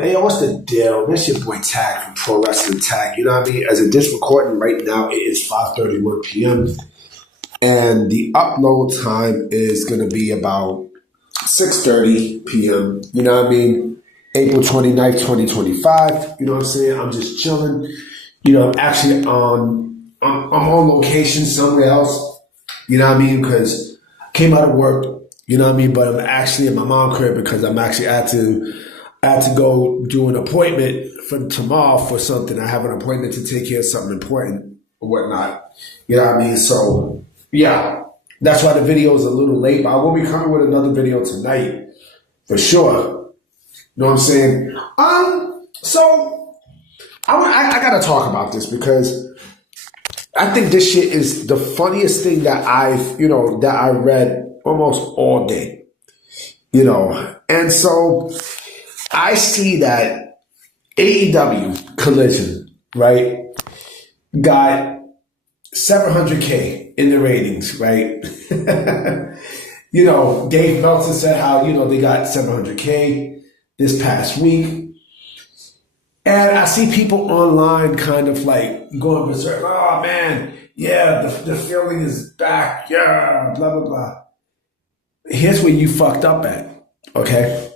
Hey, what's the deal? This your boy Tag from Pro Wrestling Tag. You know what I mean? As of this recording right now, it is 5:31 p.m. And the upload time is going to be about 6:30 p.m. You know what I mean? April 29th, 2025. You know what I'm saying? I'm just chilling. You know, actually I'm on location somewhere else. You know what I mean? Because I came out of work. You know what I mean? But I'm actually at my mom's crib because I'm actually I had to go do an appointment for tomorrow for something. I have an appointment to take care of something important or whatnot. You know what I mean? So, yeah, that's why the video is a little late. But I will be coming with another video tonight for sure. You know what I'm saying? So, I got to talk about this because I think this shit is the funniest thing that that I read almost all day, you know. And so I see that AEW Collision, right, got 700K in the ratings, right? You know, Dave Meltzer said how, you know, they got 700K this past week. And I see people online kind of like going berserk, oh man, yeah, the feeling is back, yeah, blah, blah, blah. Here's where you fucked up at, okay?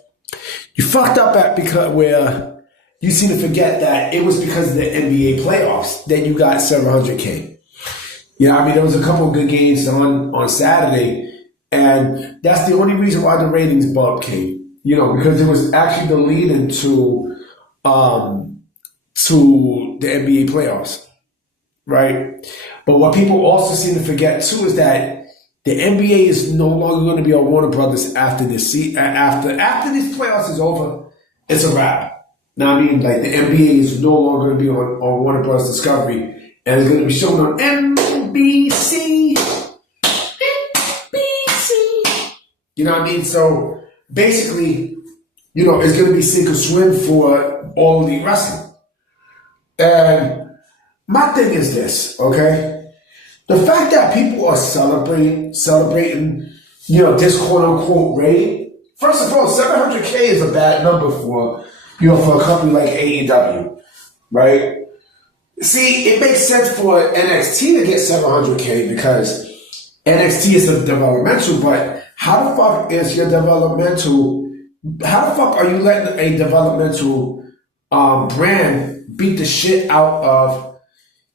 You fucked up at because where you seem to forget that it was because of the NBA playoffs that you got 700K. You know, I mean, there was a couple of good games on Saturday, and that's the only reason why the ratings bump came. You know, because it was actually the lead-in to the NBA playoffs, right? But what people also seem to forget too is that the NBA is no longer going to be on Warner Brothers after this after this playoffs is over. It's a wrap. Now I mean, like the NBA is no longer going to be on Warner Brothers Discovery, and it's going to be shown on NBC. You know what I mean? So basically, you know, it's going to be sink or swim for All Elite Wrestling. And my thing is this, okay? The fact that people are celebrating, you know, this quote-unquote rating, first of all, 700K is a bad number for, you know, for a company like AEW, right? See, it makes sense for NXT to get 700K because NXT is a developmental, but how the fuck is your developmental, how the fuck are you letting a developmental brand beat the shit out of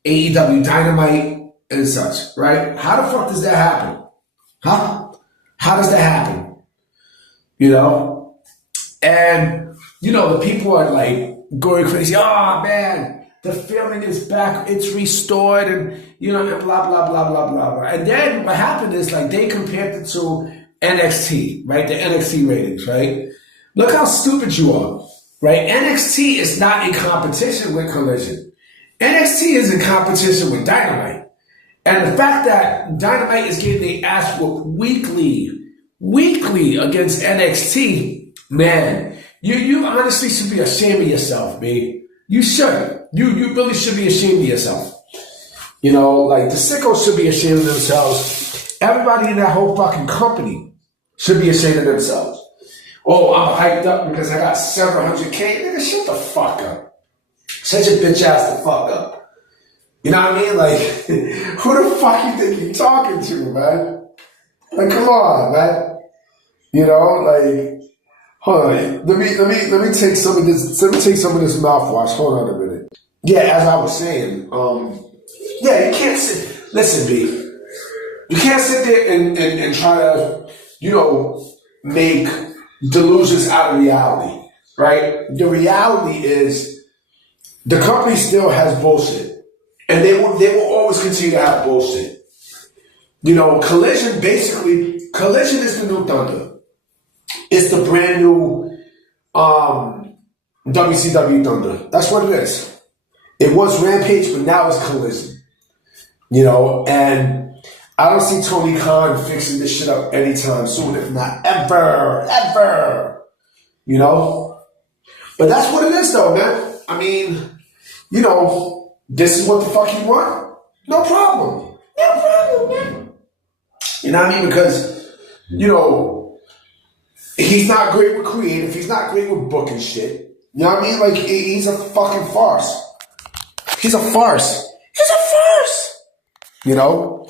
AEW Dynamite and such, right? How the fuck does that happen? Huh? How does that happen? You know? And, you know, the people are like going crazy. Oh, man, the feeling is back. It's restored and, you know, and blah, blah, blah, blah, blah, blah. And then what happened is like they compared it to NXT, right? The NXT ratings, right? Look how stupid you are, right? NXT is not in competition with Collision. NXT is in competition with Dynamite. And the fact that Dynamite is getting the ass whooped weekly against NXT, man, you honestly should be ashamed of yourself, man. You should. You really should be ashamed of yourself. You know, like the Sickos should be ashamed of themselves. Everybody in that whole fucking company should be ashamed of themselves. Oh, I'm hyped up because I got 700K. Nigga, shut the fuck up. Shut your bitch ass the fuck up. You know what I mean? Like, who the fuck you think you're talking to, man? Like, come on, man. You know, like, hold on. Let me take some of this. Let me take some of this mouthwash. Hold on a minute. Yeah, as I was saying, yeah, you can't sit. Listen, B. You can't sit there and try to, you know, make delusions out of reality, right? The reality is the company still has bullshit. And they will always continue to have bullshit. You know, Collision is the new Thunder. It's the brand new WCW Thunder. That's what it is. It was Rampage, but now it's Collision. You know, and I don't see Tony Khan fixing this shit up anytime soon, if not ever. You know? But that's what it is, though, man. I mean, you know, this is what the fuck you want? No problem. No problem, man. You know what I mean? Because, you know, he's not great with creative. He's not great with booking shit. You know what I mean? Like, he's a fucking farce. He's a farce. He's a farce. You know?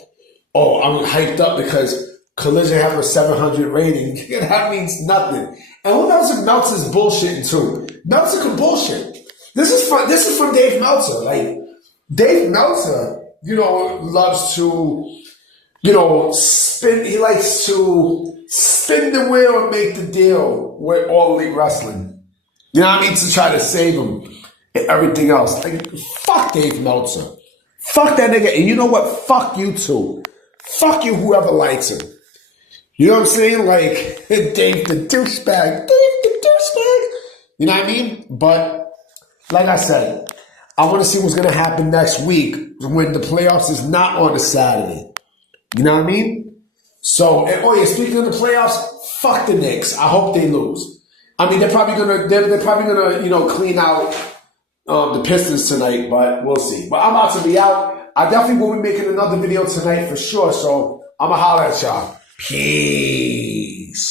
Oh, I'm hyped up because Collision have a 700 rating. That means nothing. And who knows if Meltzer's bullshitting too? Meltzer can bullshit. This is from Dave Meltzer. Like, Dave Meltzer, loves to, spin. He likes to spin the wheel and make the deal with All Elite Wrestling. You know what I mean? To try to save him and everything else. Like, fuck Dave Meltzer. Fuck that nigga. And you know what? Fuck you too. Fuck you, whoever likes him. You know what I'm saying? Like, Dave the douchebag. Dave the douchebag. You know what I mean? But, like I said, I want to see what's going to happen next week when the playoffs is not on a Saturday. You know what I mean? So, and, oh yeah, speaking of the playoffs, fuck the Knicks. I hope they lose. I mean, they're probably gonna clean out the Pistons tonight, but we'll see. But I'm about to be out. I definitely will be making another video tonight for sure. So I'm gonna holler at y'all. Peace.